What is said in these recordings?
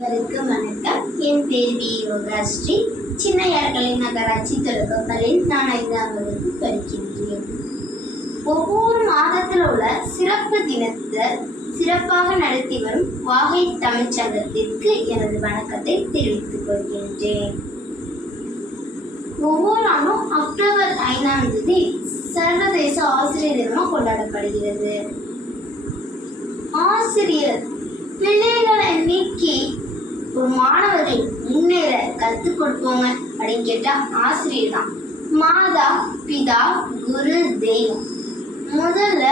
அனைவருக்கும் வணக்கம் என் பேர் வி. யோகாஸ்ரீ. சின்னையார்களின் நகராட்சி தொடக்கப்பள்ளியில் நான் ஐந்தாம் வகுப்பு படிக்கின்றேன். ஒவ்வொரு மாதத்தில் உள்ள சிறப்பு தினத்தை சிறப்பாக நடத்தி வரும் வாகை தமிழ்ச்சங்கத்திற்கு எனது வணக்கத்தை தெரிவித்துக் கொள்கின்றேன். ஒவ்வொரு ஆண்டும் அக்டோபர் ஐந்தாம் தேதி சர்வதேச ஆசிரியர் தினமாக கொண்டாடப்படுகிறது. ஆசிரியர் பிள்ளைகளை நீக்கி ஒரு மாணவர்கள் முன்னேற கற்றுக் கொடுப்போங்க அப்படின்னு கேட்டால் ஆசிரியர் தான். மாதா பிதா குரு தெய்வம். முதல்ல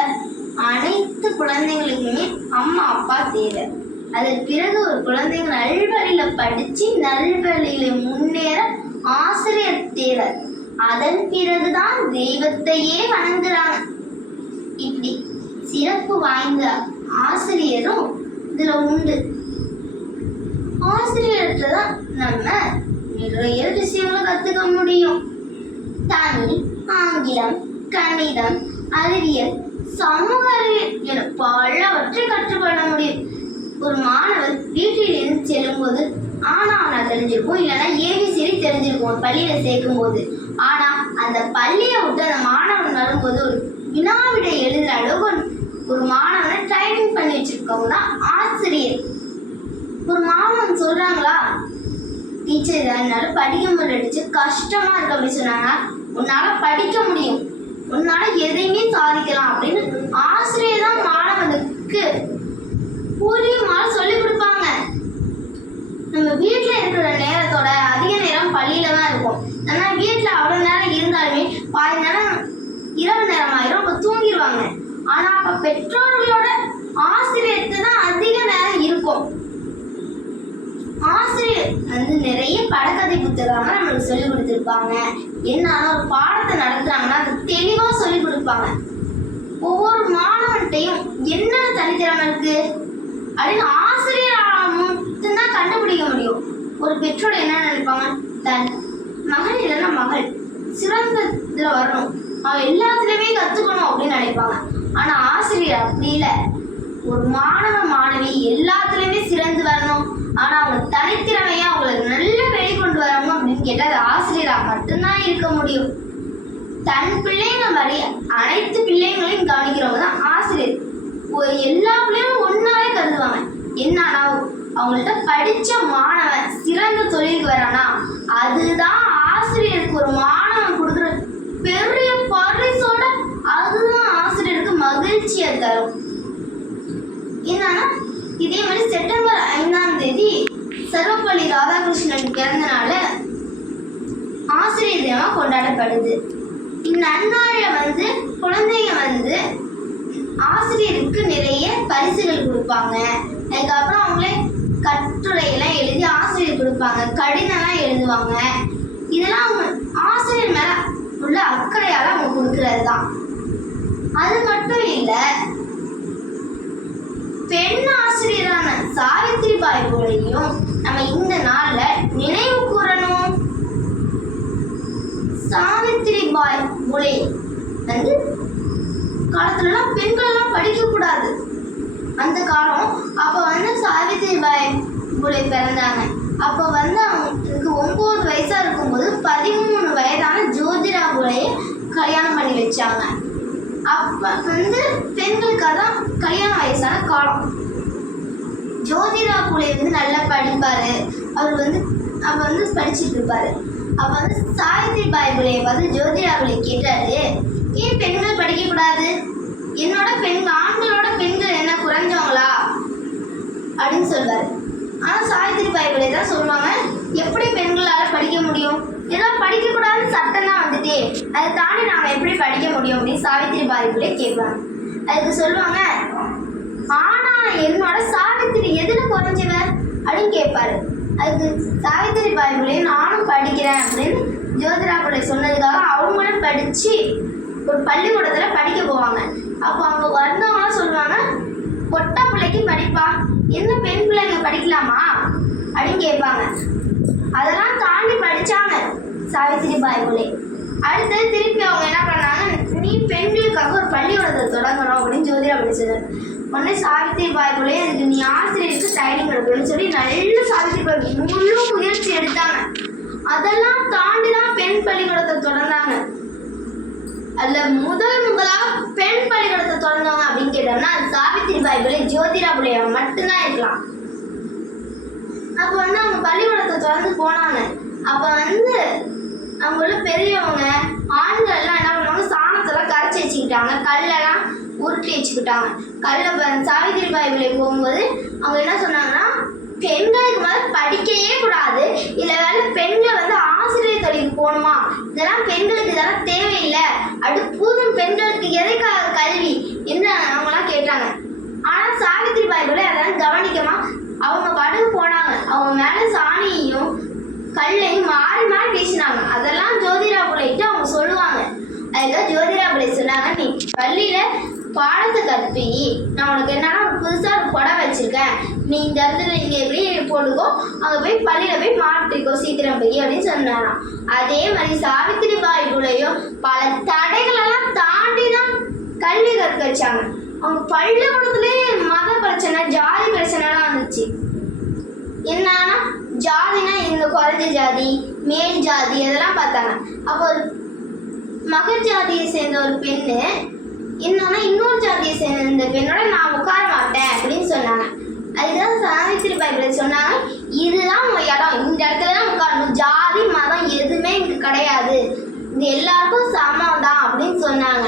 அனைத்து குழந்தைங்களுக்குமே அம்மா அப்பா தேவை. அதன் பிறகு ஒரு குழந்தைங்க நல்வழியில படிச்சு நல்வழியில முன்னேற ஆசிரியர் தேவை. அதன் பிறகுதான் தெய்வத்தையே வணங்குறாங்க. இப்படி சிறப்பு வாய்ந்த ஆசிரியரும் இதில் உண்டு. ஆசிரியர்கிட்ட தான் நம்ம நிறைய விஷயங்களை கற்றுக்க முடியும். தமிழ் ஆங்கிலம் கணிதம் அறிவியல் சமூக அறிவியல் என பலவற்றை கற்றுக்கொள்ள முடியும். ஒரு மாணவர் வீட்டிலிருந்து செல்லும்போது ஆனா அவனா தெரிஞ்சிருக்கும் இல்லைன்னா ஏபிசிடி தெரிஞ்சிருக்கும். ஒரு பள்ளியில சேர்க்கும் போது ஆனா அந்த பள்ளியை விட்டு அந்த மாணவன் வரும்போது ஒரு வினாவிடை எழுதுற அளவுக்கு ஒரு மாணவனை ட்ரைனிங் பண்ணி வச்சிருக்கவங்க தான் ஆசிரியர். ஒரு மாமன் சொல்றாங்களா? டீச்சர் என்னால் படிக்க முடியடிச்சு கஷ்டமா இருக்கு அப்படின்னு சொன்னாங்க. உன்னால் படிக்க முடியும். உன்னால் எதையுமே சாதிக்கலாம் அப்படின்னு ஆசிரியர் தான் மாணவனுக்கு புரியுமாறு சொல்லி கொடுப்பாங்க. நம்ம வீட்டில் இருக்கிற நேரத்தோட அதிக நேரம் பள்ளியில் தான் இருக்கும். ஆனால் வீட்டில் அவ்வளோ நேரம் இருந்தாலுமே பாதி நேரம் இரவு நேரம் ஆயிரும் அப்போ தூங்கிடுவாங்க ஆனால் அப்போ பெற்றோர்களோட ஆசிரியருக்கு தான் அதிக நேரம் இருக்கும். ஆசிரியர் வந்து நிறைய படக்கதை புத்தகங்கள் நம்மளுக்கு சொல்லி கொடுத்துருப்பாங்க. என்னன்னா ஒரு பாடத்தை நடத்துகிறாங்கன்னா அது தெளிவாக சொல்லி கொடுப்பாங்க. ஒவ்வொரு மாணவன்கிட்டையும் என்னென்ன தனித்திறமை இருக்குது அப்படின்னு ஆசிரியரால் மட்டும்தான் கண்டுபிடிக்க முடியும். ஒரு பெற்றோர் என்ன நினைப்பாங்க? தன் மகன் இல்லைன்னா மகள். சிறந்த இதில் வரணும். அவன் எல்லாத்துலேயுமே கற்றுக்கணும் அப்படின்னு நினைப்பாங்க. ஆனால் ஆசிரியர் அப்படி இல்லை. ஒரு மாணவ மாணவி எல்லாத்துலேயுமே சிறந்து வரணும். ஆனா அவங்க தனித்திறமையா அவங்களுக்கு நல்ல வெளிக்கொண்டு வரணும் அப்படின்னு கேட்டால் அது ஆசிரியரா மட்டும்தான் இருக்க முடியும். தன் பிள்ளைங்க மாதிரி அனைத்து பிள்ளைங்களையும் கவனிக்கிறவங்க தான் ஆசிரியர். ஒரு எல்லா பிள்ளைங்களும் ஒன்றாவே கருதுவாங்க. என்னன்னா அவங்கள்ட்ட படித்த மாணவன் சிறந்த தொழிலுக்கு வரானா அதுதான் ஆசிரியருக்கு ஒரு மாணவன் கொடுக்குற பெரிய பரிசோட அதுதான் ஆசிரியருக்கு மகிழ்ச்சியை தரும். என்னன்னா இதே மாதிரி செப்டம்பர் ஐந்தாம் தேதி சர்வப்பள்ளி ராதாகிருஷ்ணன் பிறந்த நாள் ஆசிரியர் தினமாக கொண்டாடப்படுது. இந்த அந்நாளில் வந்து குழந்தைங்க வந்து ஆசிரியருக்கு நிறைய பரிசுகள் கொடுப்பாங்க. அதுக்கப்புறம் அவங்களே கட்டுரையெல்லாம் எழுதி ஆசிரியர் கொடுப்பாங்க. கடிதம்லாம் எழுதுவாங்க. இதெல்லாம் அவங்க ஆசிரியர் மேலே உள்ள அக்கறையால் அவங்க கொடுக்கறது தான் அது மட்டும் இல்லை பெண் ஆசிரியரான சாவித்ரி பாய் போலையும் நம்ம இந்த நாள்ல நினைவு கூறணும். சாவித்ரி பாய் புலே வந்து காலத்துலலாம் பெண்கள் எல்லாம் அந்த காலம் அப்போ வந்து சாவித்ரி பாய் புலே பிறந்தாங்க. அப்போ வந்து அவங்களுக்கு ஒம்பது வயசாக இருக்கும்போது பதிமூணு வயதான ஜோதிரா புலையை கல்யாணம் பண்ணி வச்சாங்க. அப்போ வந்து பெண்களுக்காக தான் கல்யாண வயசான காலம். ஜோதிரா புலே வந்து நல்லா படிப்பார். அவர் வந்து அப்போ வந்து படிச்சுட்டு இருப்பார் அப்ப வந்து சாவித்ரி பாய் புலே பார்த்து ஜோதிரா புலே கேட்டாரு ஏன் பெண்கள் படிக்கக்கூடாது? என்னோட பெண் ஆண்களோட பெண்கள் என்ன குறைஞ்சவங்களா? அப்படின்னு சொல்வார். ஆனால் சாவித்ரி பாய் புலே தான் சொல்லுவாங்க எப்படி பெண்களால் படிக்க முடியும்? ஏதோ படிக்கக்கூடாதுன்னு சட்டம் தான் வந்துட்டே அதை தாண்டி நாம் எப்படி படிக்க முடியும் அப்படின்னு சாவித்திரி பாய் கேட்பாங்க அதுக்கு சொல்லுவாங்க ஆனா என்னோட சாவித்திரி எதுல குறைஞ்சவ? அப்படின்னு கேட்பாரு. அதுக்கு சாவித்திரி பாய்மொழி நானும் படிக்கிறேன் அப்படின்னு ஜோதிரா பிள்ளை சொன்னதுக்காக அவங்களும் படித்து ஒரு பள்ளிக்கூடத்தில் படிக்க போவாங்க. அப்போ அங்கே வந்தவங்களாம் சொல்லுவாங்க பொட்டை பிள்ளைக்கு படிப்பா. என்ன பெண் பிள்ளைங்க படிக்கலாமா? அப்படின்னு கேட்பாங்க. அதெல்லாம் தாண்டி படிச்சாங்க சாவித்திரி பாய்மொழி அடுத்தது திருப்பி அவங்க என்ன பண்ணாங்க நீ பெண்களுக்காக ஒரு பள்ளிக்கூடத்தை தொடங்கணும் அப்படின்னு ஜோதிரா படிச்சது. உடனே சாவித்திரி பாய் போலே நீ ஆசிரியருக்கு ட்ரைனிங் கொடுக்கணும்னு சொல்லி நல்ல சாவித்திரி பாய் முழு முயற்சி எடுத்தாங்க. அதெல்லாம் தாண்டி தான் பெண் பள்ளிக்கூடத்தை தொடர்ந்தாங்க. அதுல முதல் முதலா பெண் பள்ளிக்கூடத்தை தொடர்ந்தவங்க அப்படின்னு கேட்டோம்னா அது சாவித்திரி பாய் போலே ஜோதிரா புலையா மட்டும்தான் இருக்கலாம். அப்போ வந்து அவங்க பள்ளிக்கூடத்தை திறந்து போனாங்க. அப்போ வந்து அவங்க உள்ள பெரியவங்க ஆண்கள் எல்லாம் என்ன பண்ணுவாங்க சாணத்தெல்லாம் கரைச்சி வச்சுக்கிட்டாங்க. கல்லெல்லாம் உருட்டி வச்சுக்கிட்டாங்க. கல்லை சாவித்திரி பாய் விலை போகும்போது அவங்க என்ன சொன்னாங்கன்னா பெண்களுக்கு முதல்ல படிக்கவே கூடாது. இல்லை வேலை பெண்கள் வந்து ஆசிரியர் தொழிலுக்கு போகணுமா? இதெல்லாம் பெண்களுக்கு இதெல்லாம் தேவையில்லை. அடுப்பூதும் பெண்களுக்கு எதுக்காக கல்வி? என்று அவங்களாம் கேட்டாங்க. ஆனால் சாவித்திரி பாய் கூட அதெல்லாம் கவனிக்கமா அவங்க படகு போனாங்க. அவங்க மேல சாணியையும் கல்லையும் மாறி மாறி வீசினாங்க. அதெல்லாம் ஜோதிரா பிள்ளைகிட்ட அவங்க சொல்லுவாங்க. அதுக்காக ஜோதிரா பிள்ளை சொன்னாங்க நீ பள்ளியில பாடத்தை கற்பி நான் உனக்கு என்னன்னா புதுசா ஒரு குடம் வச்சிருக்கேன். நீ இந்த இடத்துல நீங்க எப்படி போடுக்கோ அங்க போய் பள்ளியில போய் மாட்டிக்கோ சீக்கிரம் போய் அப்படின்னு சொன்னாராம். அதே மாதிரி சாவித்திரி பாய் கூடயும் பல தடைகளெல்லாம் தாண்டி தான் கல்வி கற்க வச்சாங்க. அவங்க பள்ளிக்கூடத்துலேயே பிரச்சனை ஜாதி பிரச்சனைலாம் வந்துச்சு. என்னன்னா ஜாதினா இந்த குறைஞ்ச ஜாதி மேல் ஜாதி அதெல்லாம் பார்த்தாங்க. அப்போ மகர் ஜாதியை சேர்ந்த ஒரு பெண்ணு என்னன்னா இன்னொரு ஜாதியை சேர்ந்த இந்த பெண்ணோட நான் உட்கார மாட்டேன் அப்படின்னு சொன்னாங்க. அதுதான் சாவித்திரி பிள்ளை சொன்னாங்க. இதுதான் இடம். இந்த இடத்துல தான் உட்காரணும். ஜாதி மதம் எதுவுமே இங்கே கிடையாது. இது எல்லாருக்கும் சமம் தான் அப்படின்னு சொன்னாங்க.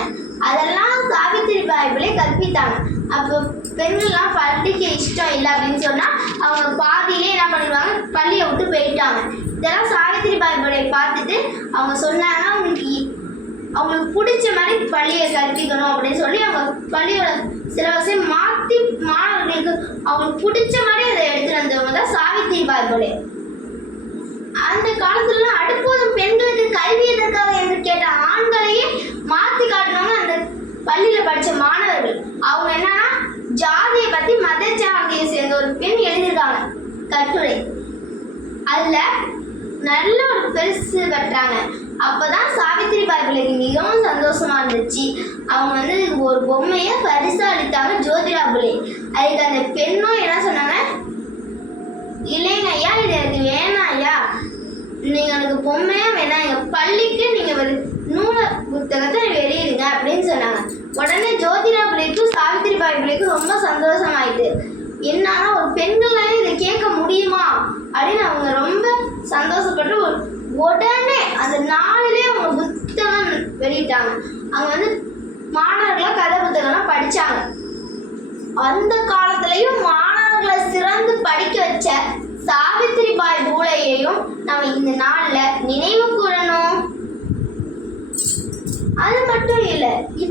அதெல்லாம் சாவித்திரி பிள்ளை கற்பித்தாங்க. அப்போ பெண்கள்லாம் படிக்க இஷ்டம் இல்லை அப்படின்னு சொன்னால் அவங்க பாதியிலே என்ன பண்ணிடுவாங்க? பள்ளியை விட்டு போயிட்டாங்க. இதெல்லாம் சாவித்திரி பைபிளை பார்த்துட்டு அவங்க சொன்னாங்கன்னா அவங்களுக்கு அவங்களுக்கு பிடிச்ச மாதிரி பள்ளியை கற்பிக்கணும் அப்படின்னு சொல்லி அவங்க பள்ளியோட சிலபஸை மாற்றி மாணவர்களுக்கு அவங்களுக்கு பிடிச்ச மாதிரி அதை எடுத்துகிட்டு வந்தவங்க தான் சாவித்திரி பைபிளே அந்த காலத்துலலாம் அடுப்போதும் பெண்களுக்கு கல்வி எதற்காக என்று கேட்ட ஆண்களையே மாற்றி காட்டினவங்க அந்த பள்ளியில் படித்த மாணவர்கள். அவங்க என்னன்னா ஜாதியை பத்தி மத ஜாதியை சேர்ந்த ஒரு பெண் எழுதியிருக்காங்க. கட்டுரை. அதுல நல்ல ஒரு பெருசு கட்டுறாங்க. அப்பதான் சாவித்திரி பாய் பிள்ளைக்கு மிகவும் சந்தோஷமா இருந்துச்சு. அவங்க வந்து ஒரு பொம்மையை பரிசா அளித்தாங்க ஜோதிரா புலே அதுக்கு அந்த பெண்ணும் என்ன சொன்னாங்க? இல்லைங்க ஐயா இது எனக்கு வேணாம் ஐயா நீங்க எனக்கு பொம்மையா வேணாம். எங்க பள்ளிக்கு நீங்க ஒரு நூல புத்தகத்தை வெளியிடுங்க அப்படின்னு சொன்னாங்க. உடனே ஜோதிரா பிள்ளைக்கும் சாவித்திரி பாய் பிள்ளைக்கும் ரொம்ப சந்தோஷமாயிட்டு என்னன்னா ஒரு பெண்களால இதை கேட்க முடியுமா? அப்படின்னு அவங்க ரொம்ப சந்தோஷப்பட்டு ஒரு- உடனே அந்த நாளிலே அவங்க புத்தகம் வெளியிட்டாங்க. அவங்க வந்து மாணவர்களாக கதை புத்தகம்லாம் படித்தாங்க அந்த காலத்திலையும் மாணவர்களை சிறந்து படிக்க வச்ச சாவித்திரி பாய் பூலையையும் நம்ம இந்த நாளில் நினைவு கூற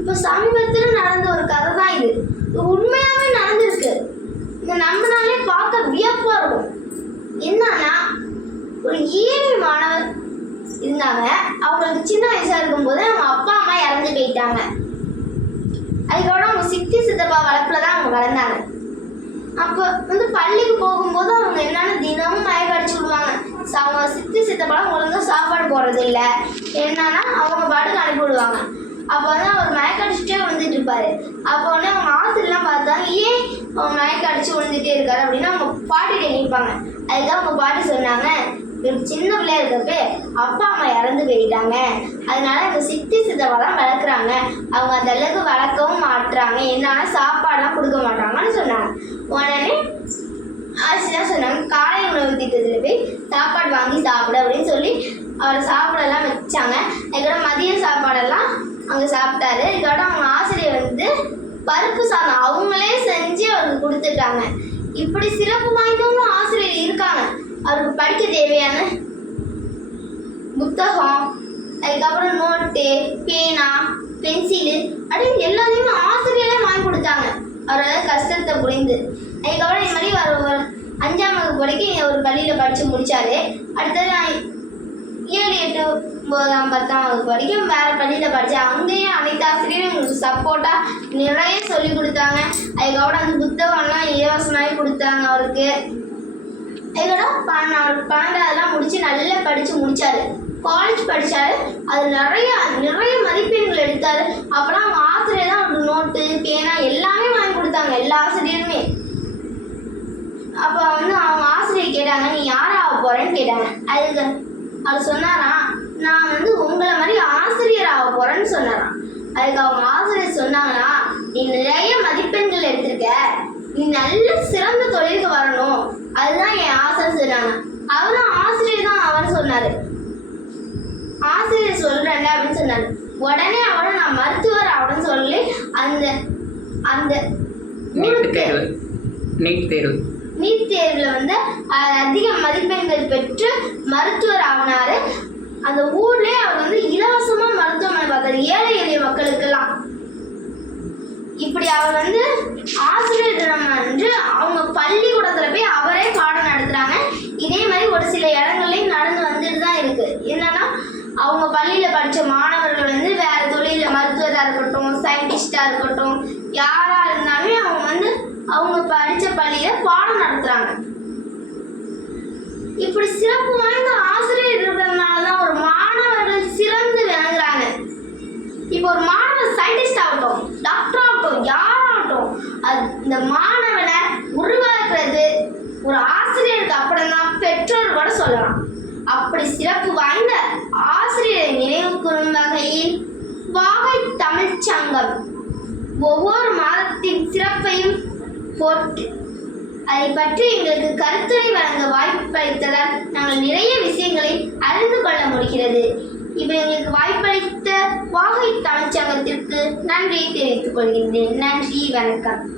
இப்போ சமீபத்தில் நடந்த ஒரு கதை தான் இது. இது உண்மையாகவே நடந்திருக்கு. இதை நம்மளாலே பார்க்க வியப்பாக இருக்கும். என்னன்னா ஒரு ஏழை மாணவர் இருந்தாங்க. அவங்களுக்கு சின்ன வயசாக இருக்கும்போது அவங்க அப்பா அம்மா இறந்து போயிட்டாங்க. அதுக்கப்புறம் அவங்க சித்தி சித்தப்பா வளர்ப்பில் தான் அவங்க வளர்ந்தாங்க. அப்போ வந்து பள்ளிக்கு போகும்போது அவங்க என்னன்னா தினமும் மயக்க அடிச்சு விடுவாங்க அவங்க சித்தி சித்தப்பாலாம் ஒழுங்காக சாப்பாடு போடுறது இல்லை என்னன்னா அவங்க பாட்டுக்கு அனுப்பி விடுவாங்க. அப்போ வந்து அவர் மயக்க அடிச்சுட்டே விழுந்துட்டு இருப்பாரு. அப்போ வந்து அவங்க ஆசிரியர்லாம் பார்த்தாங்க ஏன் அவங்க மயக்க அடிச்சு விழுந்துட்டே இருக்காரு அப்படின்னு அவங்க பாட்டிகிட்ட நிற்பாங்க அதுக்காக அவங்க பாட்டி சொன்னாங்க. இவர் சின்ன பிள்ளையா இருக்கப்ப அப்பா அம்மா இறந்து போயிட்டாங்க. அதனால இந்த சித்தி சித்தவெல்லாம் வளர்க்குறாங்க. அவங்க அந்த அளவுக்கு வளர்க்கவும் மாட்டுறாங்க. என்னால சாப்பாடுலாம் கொடுக்க மாட்டாங்கன்னு சொன்னாங்க. உடனே ஆசிரியர் சொன்னாங்க காலை உணவு திட்டத்தில் போய் சாப்பாடு வாங்கி சாப்பிட அப்படின்னு சொல்லி அவர் சாப்பாடெல்லாம் வச்சாங்க. அதுக்கப்புறம் மதிய சாப்பாடெல்லாம் அங்கே சாப்பிட்டாரு. அதுக்கப்புறம் அவங்க ஆசிரியர் வந்து பருப்பு சாதம் அவங்களே செஞ்சு அவருக்கு கொடுத்துட்டாங்க இப்படி சிறப்பு வாய்ந்தவங்களும் ஆசிரியர் இருக்காங்க. அவருக்கு படிக்க தேவையான புத்தகம் அதுக்கப்புறம் நோட்டு பேனா பென்சிலு அப்படின்னு எல்லாத்தையுமே ஆசிரியரே வாங்கி கொடுத்தாங்க. அவரோட கஷ்டத்தை புரிந்து. அதுக்கப்புறம் இது மாதிரி அவர் ஒரு அஞ்சாம் வகுப்பு வரைக்கும் ஒரு பள்ளியில் படித்து முடித்தாரு அடுத்தது நான் ஏழு எட்டு ஒன்பதாம் பத்தாம் வகுப்பு வரைக்கும் வேற பள்ளியில் படித்தேன் அங்கேயும் அனைத்து ஆசிரியரும் எங்களுக்கு சப்போர்ட்டாக நிறைய சொல்லி கொடுத்தாங்க. அதுக்கப்புறம் அந்த புத்தகம்லாம் இலவசமாகவே கொடுத்தாங்க அவருக்கு. அதுக்கப்புறம் பன்ன- பன்னெண்டாவதுலாம் முடிச்சு நல்லா படிச்சு முடிச்சாரு. காலேஜ் படிச்சாரு. அது நிறைய நிறைய மதிப்பெண்கள் எடுத்தாரு. அப்புறம் அவங்க ஆசிரியர் தான் அவருக்கு நோட்டு பேனா எல்லாமே வாங்கி கொடுத்தாங்க எல்லா ஆசிரியருமே. அப்போ வந்து அவங்க ஆசிரியர் கேட்டாங்க நீ யார் ஆக போகிறேன்னு கேட்டாங்க. அதுக்கு அவர் சொன்னாராம் நான் வந்து உங்களை மாதிரி ஆசிரியர் ஆக போறேன்னு சொன்னாராம். அதுக்கு அவங்க ஆசிரியர் சொன்னாங்கன்னா நீ நிறைய மதிப்பெண்கள் எடுத்திருக்க நீ நல்ல சிறந்த தொழிலுக்கு வரணும். அதுதான் என் ஆசைன்னு சொன்னாங்க. அவரும் ஆசிரியர் தான் அவர் சொன்னாரு. ஆசிரியர் சொல்றேன் அப்படின்னு சொன்னாரு. உடனே அவரும் நான் மருத்துவர் ஆகணும்னு சொல்லி அந்த அந்த நீட் தேர்வு. நீட் தேர்வு. நீட் தேர்வில் வந்து அதிக மதிப்பெண்கள் பெற்று மருத்துவர் ஆகினார் அந்த ஊர்லேயே அவர் வந்து இலவசமாக மருத்துவமனை பார்த்தார். ஏழை எளிய மக்களுக்கெல்லாம். இப்படி அவர் வந்து ஆசிரியர் தினம் என்று அவங்க பள்ளிக்கூடத்தில் போய் அவரே பாடம் நடத்துகிறாங்க இதே மாதிரி ஒரு சில இடங்கள்லையும் நடந்து வந்துட்டு தான் இருக்குது என்னன்னா அவங்க பள்ளியில் படித்த மாணவர்கள் வந்து வேறு தொழிலில் மருத்துவராக இருக்கட்டும் சயின்டிஸ்டாக இருக்கட்டும் யார் அவங்க படித்த பள்ளியில் பாடம் நடத்துகிறாங்க இப்படி சிறப்பு வாய்ந்த ஆசிரியர் இருக்கிறதுனால தான் ஒரு மாணவர்கள் சிறந்து விளங்குறாங்க. இப்போ ஒரு மாணவர் சயின்டிஸ்ட் ஆகட்டும் டாக்டர் ஆகட்டும் யாராகட்டும் அது இந்த மாணவனை உருவாக்குறது ஒரு ஆசிரியருக்கு அப்புறம் தான் பெற்றோர் கூட சொல்லலாம். அப்படி சிறப்பு வாய்ந்த ஆசிரியரை நினைவு கூறும் வகையில் வாகை தமிழ்ச்சங்கம் ஒவ்வொரு மாதத்தின் சிறப்பையும் போட்டு அதை பற்றி எங்களுக்கு கருத்துரை வழங்க வாய்ப்பளித்ததால் நாங்கள் நிறைய விஷயங்களை அறிந்து கொள்ள முடிகிறது. இவை எங்களுக்கு வாய்ப்பளித்த வாகை தமிழ்ச்சங்கத்திற்கு நன்றியை தெரிவித்துக் கொள்கின்றேன். நன்றி வணக்கம்.